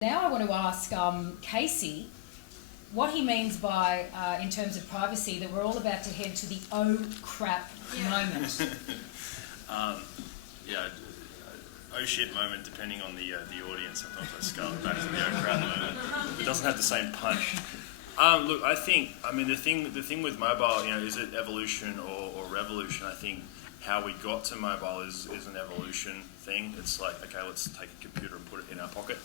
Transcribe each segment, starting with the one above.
Now I want to ask Casey what he means by, in terms of privacy, that we're all about to head to the oh crap moment. Oh shit moment, depending on the audience. Sometimes I scale it back to the oh crap moment. It doesn't have the same punch. Look, I mean, the thing with mobile, is it evolution or revolution? I think how we got to mobile is an evolution thing. It's like, okay, let's take a computer and put it in our pocket.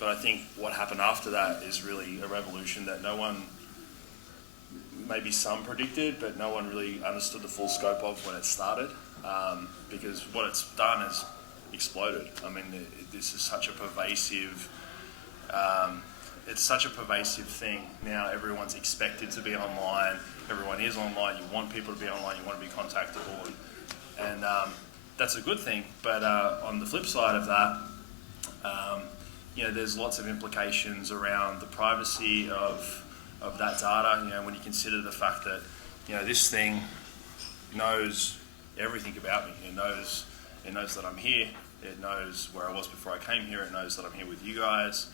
But I think what happened after that is really a revolution that no one, maybe some predicted, but no one really understood the full scope of when it started. Because what it's done is exploded. I mean, this is such a pervasive, it's such a pervasive thing. Now everyone's expected to be online. Everyone is online. You want people to be online. You want to be contactable, and that's a good thing. But on the flip side of that, there's lots of implications around the privacy of that data. When you consider the fact that this thing knows everything about me. It knows that I'm here. It knows where I was before I came here. It knows that I'm here with you guys.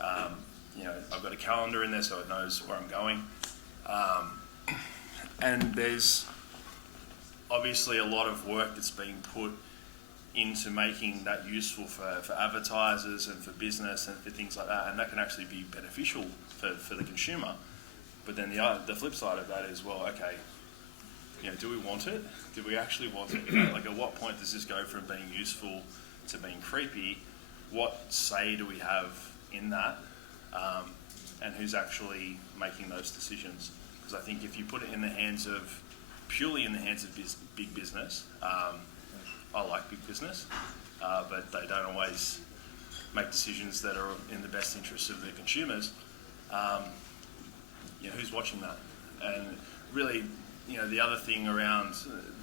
I've got a calendar in there, so it knows where I'm going. And there's obviously a lot of work that's being put into making that useful for advertisers and for business and for things like that, and that can actually be beneficial for the consumer. But then the flip side of that is, well, okay, do we want it? Do we actually want it? Like, at what point does this go from being useful to being creepy? What say do we have in that? And who's actually making those decisions? Because I think if you put it purely in the hands of big business, I like big business, but they don't always make decisions that are in the best interests of their consumers. Who's watching that? And really, the other thing around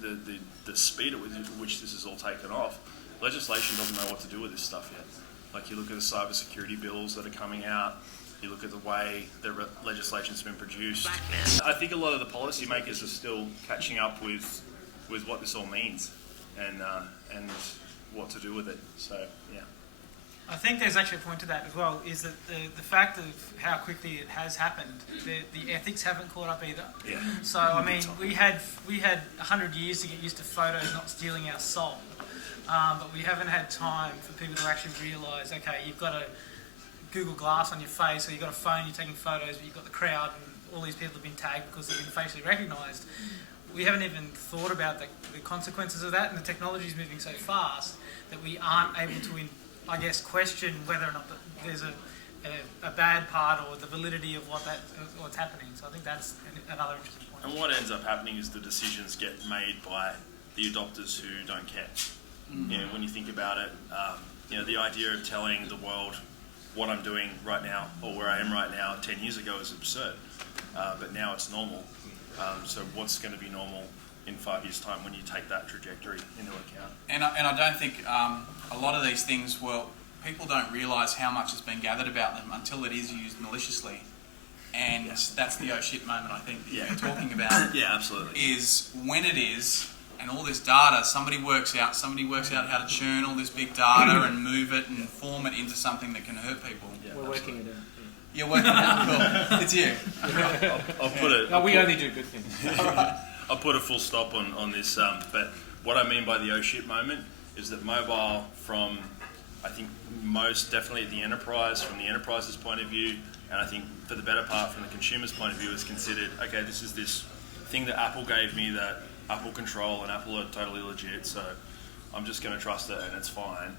the speed at which this is all taken off, legislation doesn't know what to do with this stuff yet. Like, you look at the cybersecurity bills that are coming out, you look at the way the legislation's been produced. I think a lot of the policymakers are still catching up with what this all means and what to do with it. So, yeah. I think there's actually a point to that as well, is that the fact of how quickly it has happened, the ethics haven't caught up either. Yeah. So, I mean, we had 100 years to get used to photos not stealing our soul. But we haven't had time for people to actually realise, okay, you've got a Google Glass on your face, or you've got a phone, you're taking photos, but you've got the crowd, and all these people have been tagged because they've been facially recognised. We haven't even thought about the consequences of that, and the technology is moving so fast that we aren't able to, question whether or not there's a bad part or the validity of what's happening. So I think that's another interesting point. And what ends up happening is the decisions get made by the adopters who don't care. Mm-hmm. When you think about it, the idea of telling the world what I'm doing right now or where I am right now 10 years ago is absurd, but now it's normal. So what's going to be normal in 5 years' time when you take that trajectory into account? And I don't think a lot of these things, people don't realise how much has been gathered about them until it is used maliciously. And that's the oh shit moment, I think, that you're talking about. Yeah, absolutely. Is when it is, and all this data, somebody works out how to churn all this big data and move it and form it into something that can hurt people. Yeah, we're working it out. You're working it out. Cool. It's you. We only do good things. I'll put a full stop on this, but what I mean by the oh shit moment is that mobile, from, I think, most definitely at the enterprise, from the enterprise's point of view, and I think for the better part from the consumer's point of view, is considered, okay, this is this thing that Apple gave me that Apple control, and Apple are totally legit, so I'm just going to trust it and it's fine.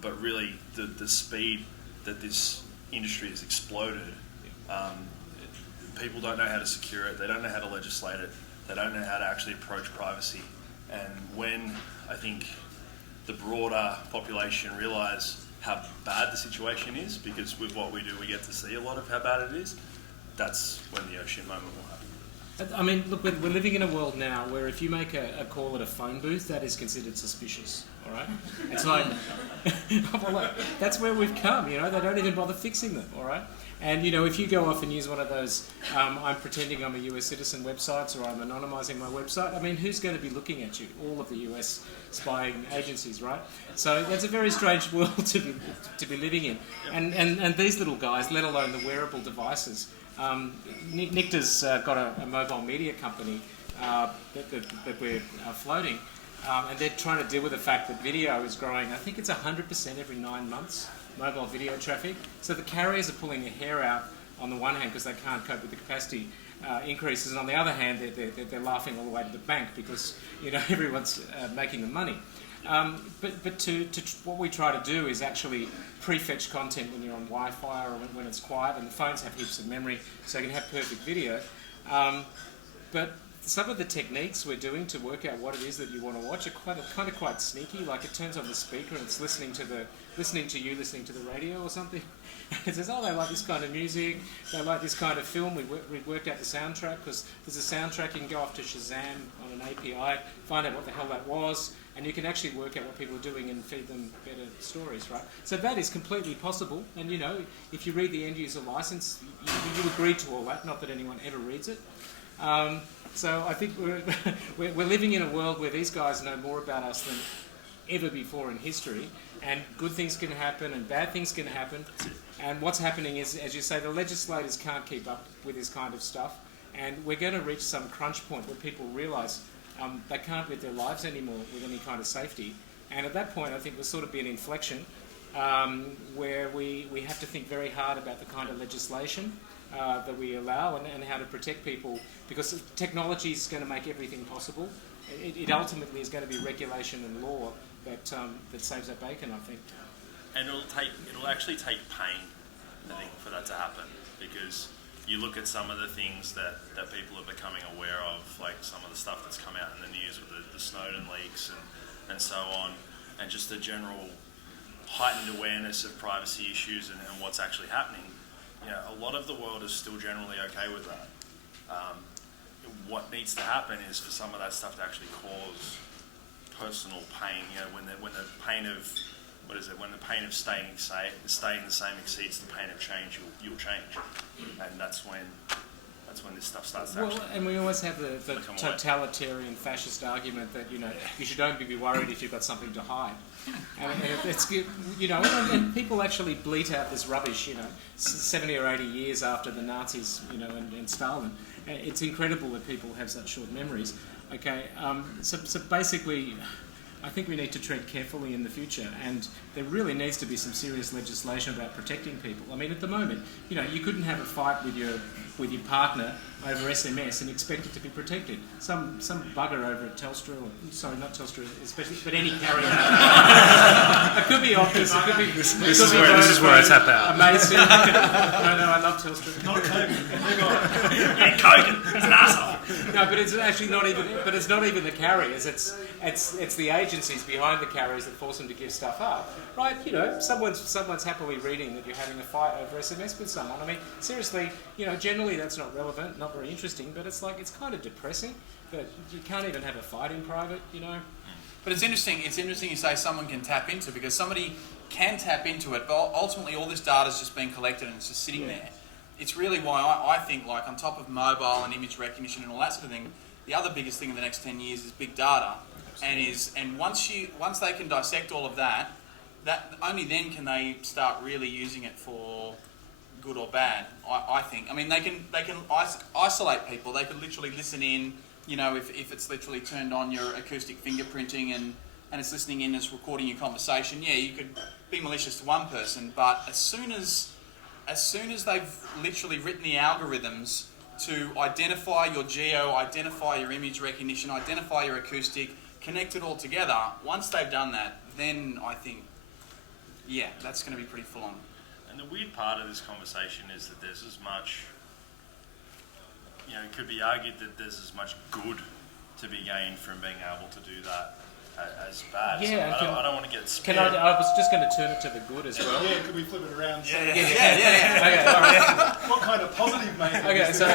But really, the speed that this industry has exploded, people don't know how to secure it, they don't know how to legislate it, they don't know how to actually approach privacy. And when I think the broader population realise how bad the situation is, because with what we do we get to see a lot of how bad it is, that's when the oh shit moment will happen. I mean, look, we're living in a world now where if you make a call at a phone booth, that is considered suspicious, all right? It's like, well, that's where we've come, you know, they don't even bother fixing them, all right? And, you know, if you go off and use one of those, I'm pretending I'm a US citizen websites, or I'm anonymising my website, I mean, who's going to be looking at you? All of the US spying agencies, right? So that's a very strange world to be living in. And these little guys, let alone the wearable devices, NICTA's got a mobile media company that we're floating, and they're trying to deal with the fact that video is growing. I think it's 100% every 9 months, mobile video traffic. So the carriers are pulling their hair out on the one hand because they can't cope with the capacity increases, and on the other hand they're laughing all the way to the bank because, you know, everyone's making the money. But to what we try to do is actually prefetch content when you're on Wi-Fi or when it's quiet, and the phones have heaps of memory, so you can have perfect video. But some of the techniques we're doing to work out what it is that you want to watch are kind of quite sneaky. Like it turns on the speaker and it's listening to you listening to the radio or something. It says, oh, they like this kind of music, they like this kind of film. We worked out the soundtrack because there's a soundtrack. You can go off to Shazam on an API, find out what the hell that was, and you can actually work out what people are doing and feed them better stories, right? So that is completely possible. And, you know, if you read the end user license, you agree to all that. Not that anyone ever reads it. So I think we're living in a world where these guys know more about us than ever before in history, and good things can happen and bad things can happen. And what's happening is, as you say, the legislators can't keep up with this kind of stuff, and we're going to reach some crunch point where people realise they can't live their lives anymore with any kind of safety. And at that point, I think there'll sort of be an inflection where we have to think very hard about the kind of legislation that we allow and how to protect people, because technology is going to make everything possible. It ultimately is going to be regulation and law that saves our bacon, I think. And it'll actually take pain, I think, for that to happen, because you look at some of the things that people are becoming aware of, like some of the stuff that's come out in the news with the Snowden leaks and so on, and just the general heightened awareness of privacy issues and what's actually happening. You know, a lot of the world is still generally okay with that. What needs to happen is for some of that stuff to actually cause personal pain. You know, when the pain of when the pain of staying the same exceeds the pain of change, you'll change, and that's when this stuff starts to actually. Well, and we always have the totalitarian fascist argument that, you know, you should only be worried if you've got something to hide. And it's, you know, and people actually bleat out this rubbish, you know, 70 or 80 years after the Nazis, you know, and Stalin. It's incredible that people have such short memories. Okay, so basically, I think we need to tread carefully in the future, and there really needs to be some serious legislation about protecting people. I mean, at the moment, you know, you couldn't have a fight with your partner over SMS and expect it to be protected. Some bugger over at Telstra, or sorry, not Telstra especially, but any carrier. It could be Offis, it could be. This is where I tap out. Amazing. No, I love Telstra. Not Kogan. Yeah, Kogan. It's an arsehole. No, but it's actually not even. But it's not even the carriers. It's the agencies behind the carriers that force them to give stuff up, right? You know, someone's happily reading that you're having a fight over SMS with someone. I mean, seriously, you know, generally that's not relevant, not very interesting, but it's kind of depressing that you can't even have a fight in private, you know. But it's interesting you say someone can tap into, because somebody can tap into it, but ultimately all this data's just being collected and it's just sitting there. It's really why I think, like, on top of mobile and image recognition and all that sort of thing, the other biggest thing in the next 10 years is big data. And once they can dissect all of that only then can they start really using it for good or bad. I think. I mean, they can isolate people. They could literally listen in. You know, if it's literally turned on your acoustic fingerprinting and it's listening in, it's recording your conversation. Yeah, you could be malicious to one person, but as soon as they've literally written the algorithms to identify your geo, identify your image recognition, identify your acoustic, connect it all together, once they've done that, then I think, yeah, that's going to be pretty full on. And the weird part of this conversation is that there's as much, you know, it could be argued that there's as much good to be gained from being able to do that as bad. Yeah, so I don't want to get scared. I was just going to turn it to the good as well. Yeah, could we flip it around? Yeah. Okay, all right. What kind of positive mayhem. Okay, so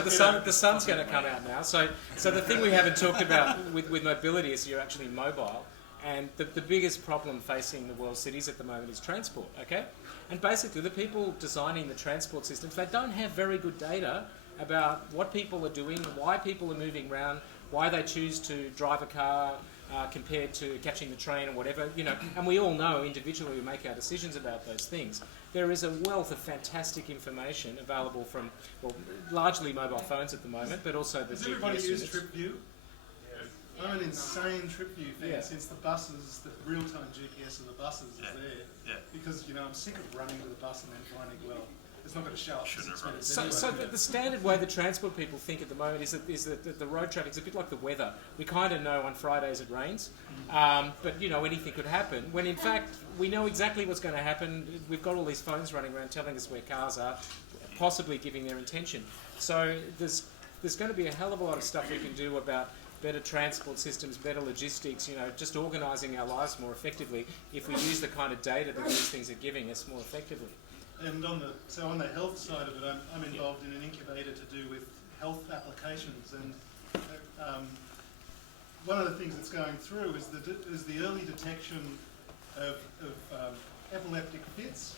the sun's going to come out now. So the thing we haven't talked about with mobility is you're actually mobile, and the biggest problem facing the world's cities at the moment is transport. Okay, and basically the people designing the transport systems, they don't have very good data about what people are doing, why people are moving around, why they choose to drive a car compared to catching the train or whatever, you know. And we all know individually we make our decisions about those things. There is a wealth of fantastic information available from, well, largely mobile phones at the moment, but also the Does GPS everybody use units. TripView? I'm an insane TripView fan Yeah. since the buses, the real-time GPS of the buses is there. Yeah. Because, you know, I'm sick of running to the bus and then finding, well, it's not going to show up. Shouldn't have run. So the standard way the transport people think at the moment is that the road traffic's a bit like the weather. We kind of know on Fridays it rains, but, you know, anything could happen. When in fact we know exactly what's going to happen. We've got all these phones running around telling us where cars are, possibly giving their intention. So there's going to be a hell of a lot of stuff we can do about better transport systems, better logistics, you know, just organising our lives more effectively if we use the kind of data that these things are giving us more effectively. And on the health side of it, I'm involved in an incubator to do with health applications, and one of the things that's going through is the early detection of epileptic fits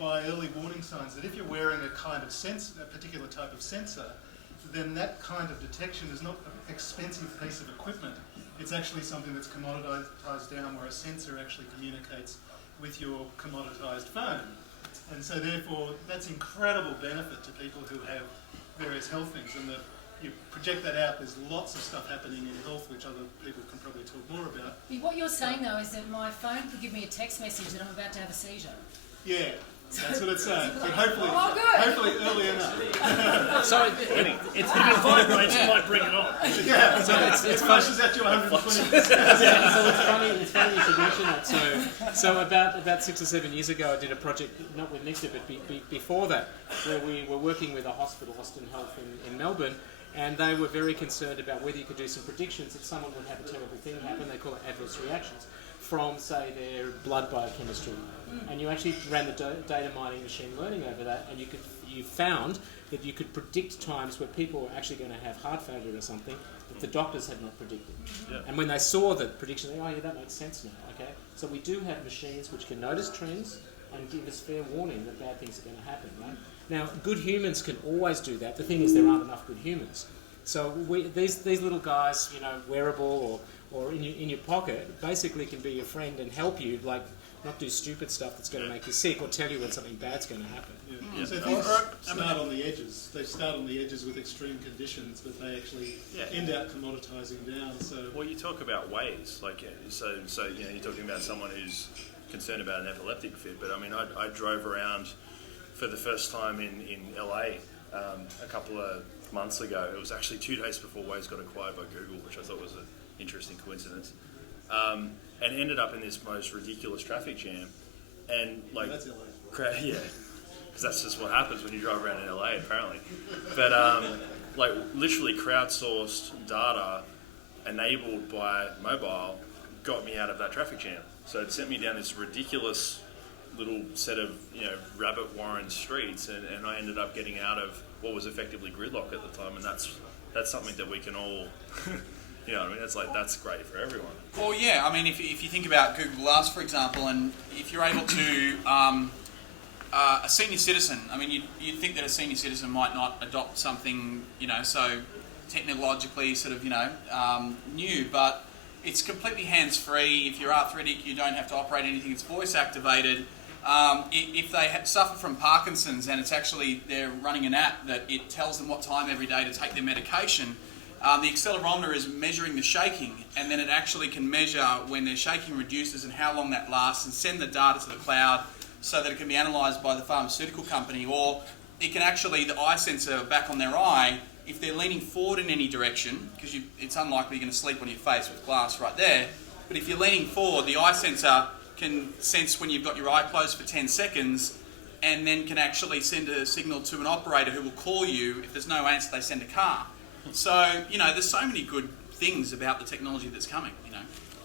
by early warning signs. That if you're wearing a kind of a particular type of sensor, then that kind of detection is not an expensive piece of equipment. It's actually something that's commoditized down, where a sensor actually communicates with your commoditized phone. And so therefore, that's incredible benefit to people who have various health things. And you project that out, there's lots of stuff happening in health, which other people can probably talk more about. What you're saying though is that my phone could give me a text message that I'm about to have a seizure. Yeah, that's what it's saying. But hopefully, Oh, good. hopefully early enough. So If it vibrates, you might bring it on. Yeah, so it's flushes at you 120. So it's funny you should mention that. So about 6 or 7 years ago, I did a project, not with NICTA, but before that, where we were working with a hospital, Austin Health in Melbourne, and they were very concerned about whether you could do some predictions if someone would have a terrible thing happen. They call it adverse reactions from, say, their blood biochemistry. And you actually ran the data mining machine learning over that, and you found that you could predict times where people were actually going to have heart failure or something that the doctors had not predicted. Yeah. And when they saw the prediction, they go, oh yeah, that makes sense now. Okay, so we do have machines which can notice trends and give us fair warning that bad things are going to happen. Right? Now, good humans can always do that. The thing is, there aren't enough good humans. So these little guys, you know, wearable or in your pocket, basically can be your friend and help you, like, not do stupid stuff that's going to make you sick or tell you when something bad's going to happen. Yeah. So things start on the edges. They start on the edges with extreme conditions, but they actually end up commoditizing down. So Well, you talk about ways, like so you know, you're talking about someone who's concerned about an epileptic fit, but I mean, I drove around for the first time in LA a couple of months ago. It was actually 2 days before Waze got acquired by Google, which I thought was an interesting coincidence, and ended up in this most ridiculous traffic jam, and like, that's LA. yeah, because that's just what happens when you drive around in LA, apparently. But like, literally crowdsourced data enabled by mobile got me out of that traffic jam. So it sent me down this ridiculous little set of, you know, rabbit warren streets, and I ended up getting out of what was effectively gridlock at the time, and that's something that we can all you know what I mean? That's great for everyone. Well, yeah, I mean, if you think about Google Glass, for example, and if you're able to, a senior citizen, I mean, you'd think that a senior citizen might not adopt something, you know, so technologically sort of, you know, new, but it's completely hands-free. If you're arthritic, you don't have to operate anything. It's voice-activated. If they suffer from Parkinson's and it's actually, they're running an app that it tells them what time every day to take their medication, the accelerometer is measuring the shaking, and then it actually can measure when their shaking reduces and how long that lasts, and send the data to the cloud so that it can be analysed by the pharmaceutical company, or it can actually, the eye sensor back on their eye, if they're leaning forward in any direction, because it's unlikely you're going to sleep on your face with glass right there, but if you're leaning forward, the eye sensor can sense when you've got your eye closed for 10 seconds, and then can actually send a signal to an operator who will call you. If there's no answer, they send a car. So, you know, there's so many good things about the technology that's coming, you know.